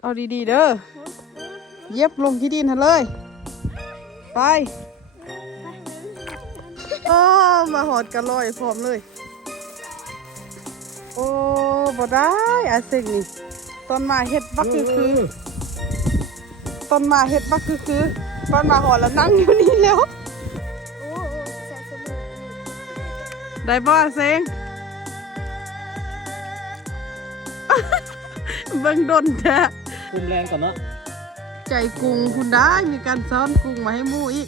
เอาดีๆเด้อ เย็บลงที่ดินหั่นเลย ไป อ้อมาหอดกระลอยพร้อมเลย โอ้บ่ได้อาเซงนี่ตอนมาเฮ็ดบักคือคือตอนมาเฮ็ดบักคือคือตอนมาหอดแล้วนั่งอยู่นี่แล้วโอ้โอ้ใส่สมุดได้บ่อาเซงเบิ่งดนแท้ คุมแรงก่อนเนาะ ใจกุ้งคุณได้มีการซ้อนกุ้งมาให้หมู่อีก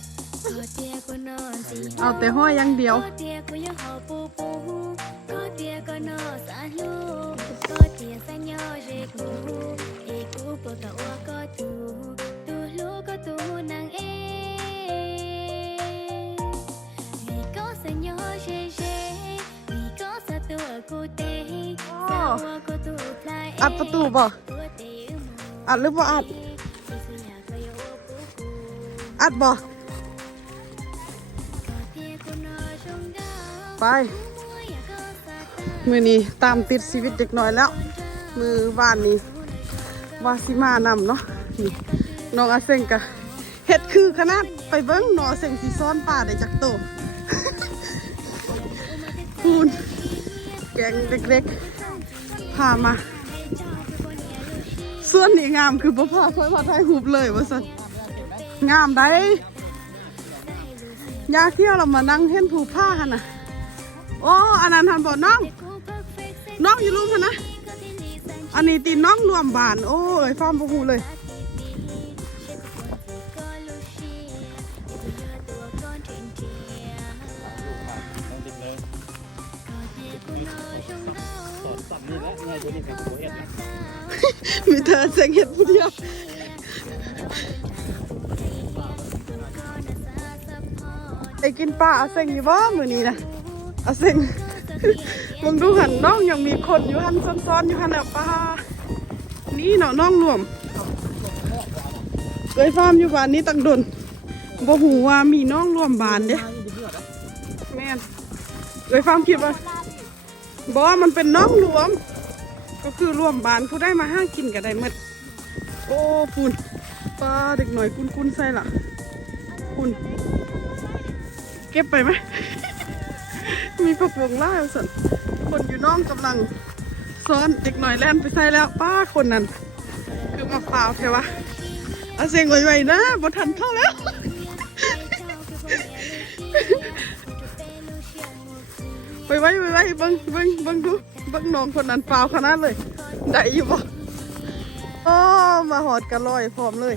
ก็เตียก็นอนสิ เอาแต่ห้อยอย่างเดียว ก็เตียก็ยังหอปูปูก็เตียก็นอนสาลูก็เตียสัญญาเรกูเอกูปกะว่าก็ตูตูลูก็ตูนางเอวีก็สัญญาเชเชวีก็สะตัวกูเตสาวก็ตูพลาย อัดประตูบ่ ตัวเตอหม อัดหรือบ่อัดสุยาก็ยังว่าอัดบ่ไป มือนี้ตามติดชีวิตเด็กน้อยแล้ว มือบ้านนี้วาสิมานำเนาะน้องอาเซงกะเฮ็ดคือขนาดไปเบิ้งน้องเซงสีซ้อนป่าได้จากโตคูณแกงเล็กๆพามา ส่วนนี้งามคือบ่พาค่อยมาถ่ายรูปเลยว่าซั่นงามได้ยาเที่ยวเรามานั่งเห็นผูผ้าหันน่ะโอ้อันนั้นทันบอกน้องน้องอยู่รูมหันนะอันนี้ตีน้องรวมบาน โอ้ยฟ้อมบูเลย มีเธอเสียงเห็ดผู้เดียวไปกินปลาเอาเซ็งอยู่บ้ามือนี้นะเอาเซ็งมึงดูหันน้องยังมีคนอยู่หันซ้อนๆอยู่หันแล้วปลานี่เนาะน้องรวมเคยฟาร์มอยู่บ้านนี้ตังดนบ่หูว่ามีน้องรวมบานเด้แม่นเคยฟาร์มคิดว่าบอกว่ามันเป็นน้องรวม ก็คือร่วมบานผู้ได้มาห้างกินกันได้หมดโอ้ปุ่นปลาเด็กหน่อยกุนกุนใส่ละปุ่นเก็บไปไหม มีผักวงล่าสันคนอยู่น้องกำลังซ้อนเด็กหน่อยแล่นไปใส่แล้วป้าคนนั้น คือมาเปล่าแค่วะเอาเสียงไวๆนะบทันเข้าแล้วไปไว้ไปไว้เบิ้งเบิ้งเบิ้งดู บิ้งน้องคนนั้นเปล่าขนาดเลย ได้อยู่บ่โอ้มาหอดกระลอยพร้อมเลย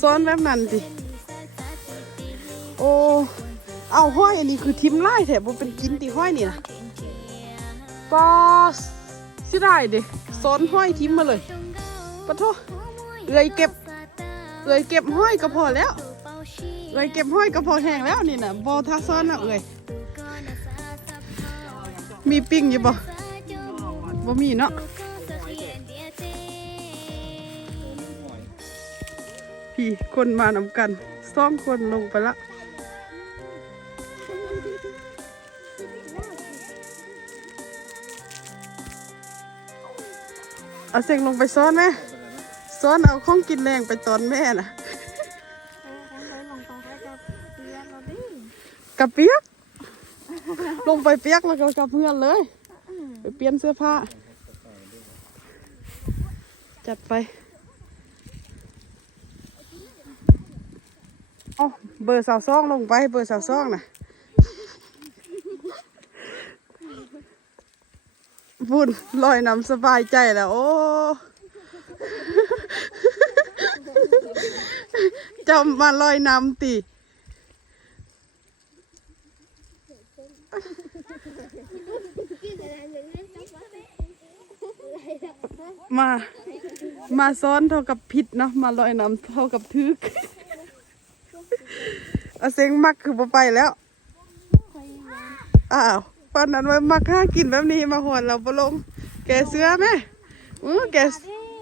ซ้อนแบบนั้นสิโอ้เอาห้อยอันนี้คือทิมไล่แถบบ่เป็นกินตีห้อยนี่นะก็สิได้เด้ซ้อนห้อยทิมมาเลยปะโทเลยเก็บ เลยเก็บห้อยก็พอแล้ว เลยเก็บห้อยก็พอแห้งแล้วนี่นะบอทักซ้อนแล้วเลย มีปิ้งอยู่บ่บ่มีเนาะพี่คนมานำกันสองคนลงไปละเอาเสียงลงไปซ้อนไหมซ้อนเอาของกินแรงไปตอนแม่น่ะกับเปียก ลงไปเปียกแล้วก็กับเพื่อนเลย ไปเปลี่ยนเสื้อผ้า จัดไปเอาเบอร์สาวซองลงไปเบอร์สาวซองนะบุญลอยน้ำสบายใจแล้ว โอ้จะมาลอยน้ำตี มามาซ้อนเท่ากับผิดเนาะมาลอยน้ำเท่ากับทึกเอาเซ็งมักคือบ่ไปแล้ว อ้าวปานนั้นว่ามักห้ากินแบบนี้มาหอนเราบ่ลง แกเสื้อไหมอือแก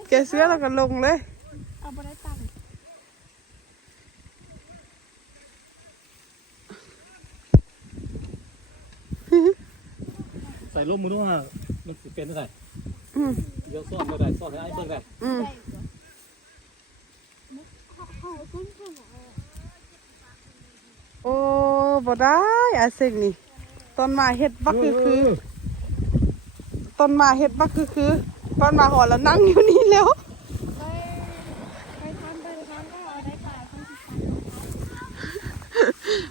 แกเสื้อแล้วก็ลงเลยเอาไปได้ตังใส่ร่มมือด้วยมันเป็นเท่าไร อืมเดี๋ยวซ่อนก็ได้ซ่อนให้ไอ้เบิ่งได้อืมโอ้บ่ได้อาเซงนี่ตอนมาเฮ็ดบักคือคือตอนมาเฮ็ดบักคือคือตอนมาหอแล้วนั่งอยู่นี่แล้ว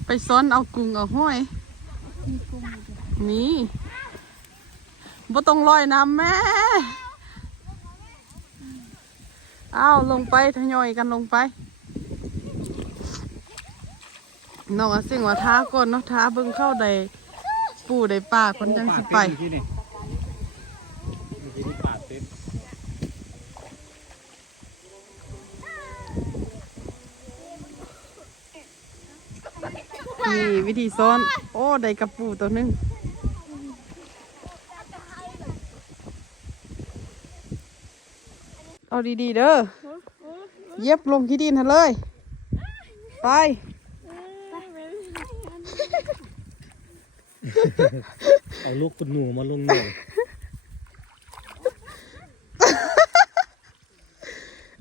ไปซ้อนเอากุ้งเอาห้อย มี บ่ต้องลอยน้ำแม่อ้าวลงไปทยอยกันลงไปน้องอาสิ่งว่าท้าก่อนเนาะท้าเบิ่งเข้าใดปู่ใดป่าคนจังสิไปเมื่อกี้นี่เมื่อกี้นี่ปาดเต็มนี่วิธีซ้อน โอ้ ได้กระปูตัวหนึง เอาดีๆเด้อเย็บลงที่ดินหั่นเลย ไป เอาลูกคุณหนูมาลงหน่อย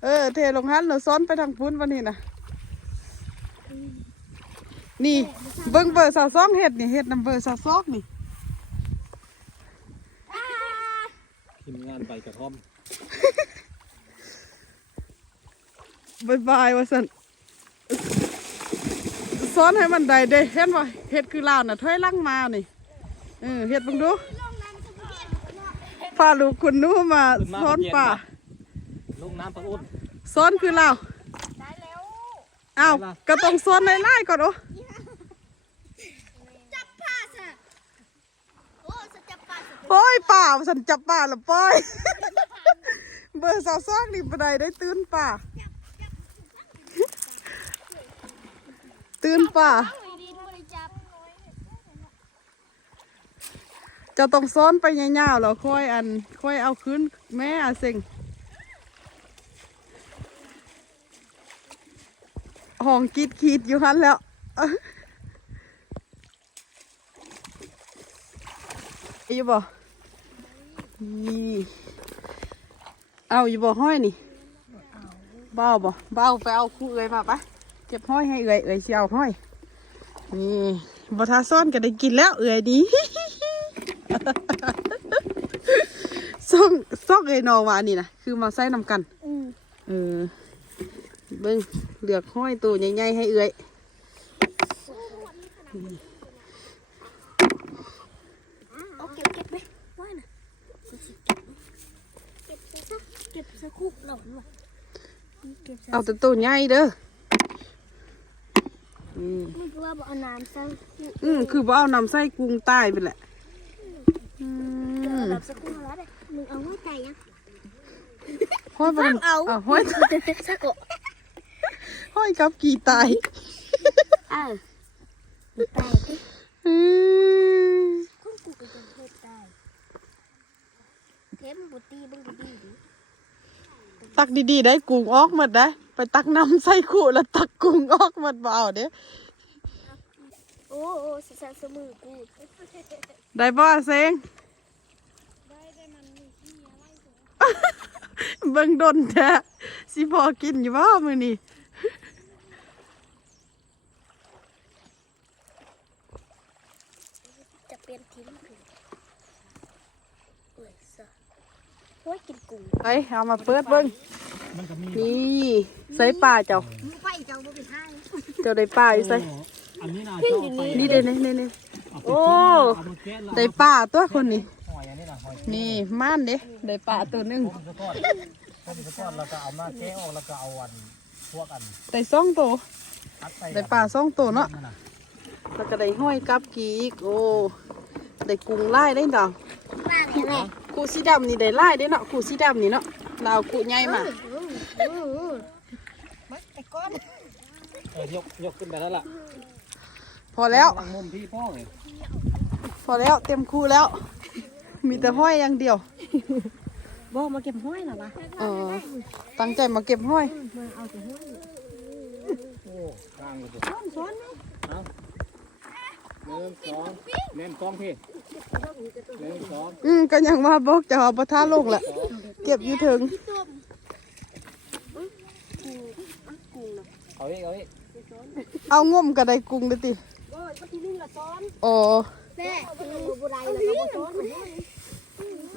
เออเทลงหันเราซ้อนไปทางพุ้นวันนี้นะนี่เบิ้งเบอร์สาวซองเห็ดนี่เห็ดนำเบอร์สาวซอกนี่ทีมงานใบกระท่อม บายบายว่าสันซ้อนให้มันได้เด้เห็นว่าเห็ดคือลาวน่ะถอยหลังมานี่เออเห็ดเบังดูพาลูกคุณหนูมาซ้อนป่าลงน้ำปะอุ่นซ้อนคือลาวอ้าวก็ต้องซ้อนในไล่ก่อนโอ้จับผ้าซะโอ้สจับผ้าซะโอ้ยป่าสันจับป่าละป้อย เบอร์สาวซอกนี่ปไดได้ตื่นป่า ตื่นป่าไม่ดีบ่ได้จับจะต้องซ้อนไปยาวๆแล้วค่อยอัน ค่อยเอาขึ้นแม่อาเซ็งห้องกีดขีดอยู่หันแล้วอยู่บ่นี่เอาอยู่บ่ห้อยนี่เบ้าบ่เบ้าไปเอาคู่เอ้ยมาปะ เก็บห้อยให้เอ้ยเอ้ยสิเอาห้อย นี่บ่ทาซ้อนก็ได้กินแล้วเอ้ยดีซ่องซ่องเอ้ยนอว่านี่นะคือมาใส่นำกันอืมเออเบิ่งเลือกห้อยตัวใหญ่ๆให้เอ้ยเอาเก็บเก็บไหมว่าน่ะกูสิเก็บไหมเก็บซะเก็บซะคุกหน่อยว่ะเก็บซะเอาแต่ตัวใหญ่เด้อ อืมนี่คือว่าบ่เอาน้ำใส่อืมคือบ่เอานำใส่กรุงใต้ไปแหละอืเดี๋ยวมเอาแบบสักครู่แล้วเด้มึงเอาหัวใจยังห้อยบ่นเอาอะห้อยสักกห้อยกับกี่ตายเออตายดิอืมคุณกูก็จะเฮ็ดตายเทมบุตีเบึงบุตีดิตักดีๆได้กุ้งออกหมดได้ ไปตักน้ำใส่ขู่แล้วตักกุ้งออกหมดบ่เอาเด้โอ้โอ้สิสันสมือกูได้บ่เซงเบิ่งดนแท้สิพอกินอยู่บ่มื้อนี้จะเป็นทิ้งกูเอ้ยซะโอ้ยกินกุ้งไปเอามาเปิดเบิ่ง มันก็มีนี่ใส่ป่าเจ้ามึงไปเจ้าบ่ไปให้เจ้าได้ป่าอยู่ใส่อันนี้นะเจ้าเอาไปนี่เด้นี่นี่นี่เอาไปโอ้เอามาแกะแล้วได้ป่าตัวคนนี้หอยอันนี้นะหอยนี่ม่านเด้ได้ป่าตัวหนึงต้มสะก้อนต้มสะก้อนแล้วก็เอามาแกะออกแล้วก็เอาอันพวกอันได้สองตัวอัดใส่ได้ป่าสองตัวเนาะนั่นน่ะแล้วก็ได้ห้อยกับกีอีกโอ้ได้กุ้งไล่ได้ดอก มาแม่กูสีดำนี่ได้ไล่ได้เนาะกูสีดำนี่เนาะเราวกูใหญ่มา ไอ้ก้อนเออยกยกขึ้นไปแล้วล่ะพอแล้วทางมุมพี่พ่อเลยพอแล้วเต็มคูแล้ว มีแต่ห้อยอย่างเดียว บ่มาเก็บห้อยเหรอวะเออ ตั้งใจมาเก็บห้อย มาเอาแต่ห้อยโอ้กลางเลยซ้อนซ้อนไหมเอาหนึ่งสองแน่นกล้องพี่หนึ่งสองอืมก็ยังว่าบอกจะเอาประท่าลงแหละเก็บอยู่ถึง เอาอีกเอาอีกเอาง่มกระไดกุ้งเลยติอ๋อแม่บุไรแล้วก็บ่ซ้อน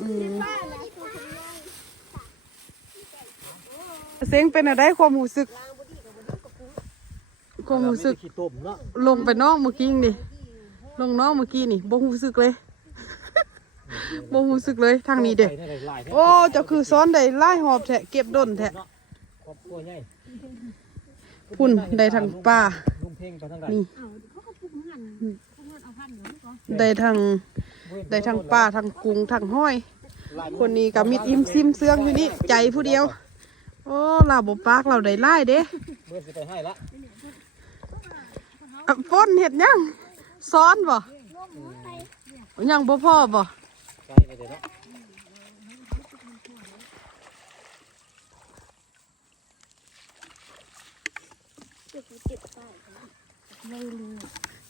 อืมเสียงเป็นอะไรความรู้สึก ความรู้สึก ขี้ต้มเนาะลงไปน้องเมื่อกี้นี่ ลงน้องเมื่อกี้นี่บ่รู้สึกเลยบ่รู้สึกเลยทางนี้เด้ไปได้หลายแท้โอ้เจ้าคือซ้อนได้ไล่หอบแทะเก็บด้นแทะเนาะ ครอบครัวใหญ่พุ่นได้ทางป่าลุงเพ่งไปทางใดนี่ได้ทางได้ทางป่าทางกุ้งทางห้อย คนนี้ก็มิดอิ่มซิมเสืองอยู่นี่ใจผู้เดียว โอ้เราบ่ปากเราได้ไล่เด้เมื่อสิไปให้ละอะฝนเห็ดหยังซ้อนบ่ยังบ่พอบ่ไกลไปเดี๋ยวเนาะ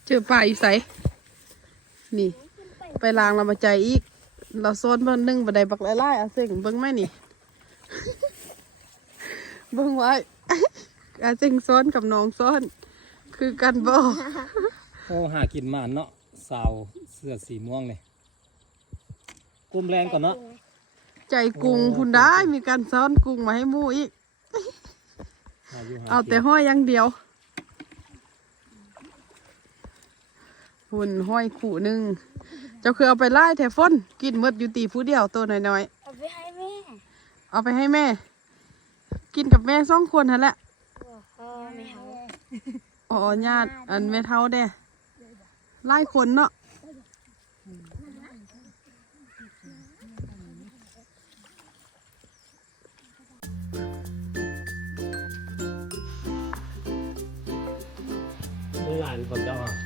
เจอป่าอีใสนี่ ไปล้างเรามาใจอีก เราซ้อนเบิ่งหนึงบ่ได้บักไล่ๆอะเสิ่งเบิ่งไหมนี่ เบิ่งไว้อาเสิ่งซ้อนกับน้องซ้อน คือกันบ่โอ้หากินหมานเนาะสาวเสื้อสีม่วงเลยกลมแรงก่อนเนาะใจกุ้งพุ่นได้มีการซ้อนกุ้งมาให้หมู่อีกหาอยู่หา เอากินแต่ห้อยอย่างเดียวหุ่นห้อยขู่หนึ่งเจ้าคือเอาไปไล่แถฟอนกินหมดอยู่ตีผู้เดียวตัวน้อยเอาไปให้แม่ๆเอาไปให้แม่ กินกับแม่สองคนนั่นแหละพ่อไม่เอาอ๋อญาติอันแม่เท่าเด้ไล่คนเนาะ 一个方啊。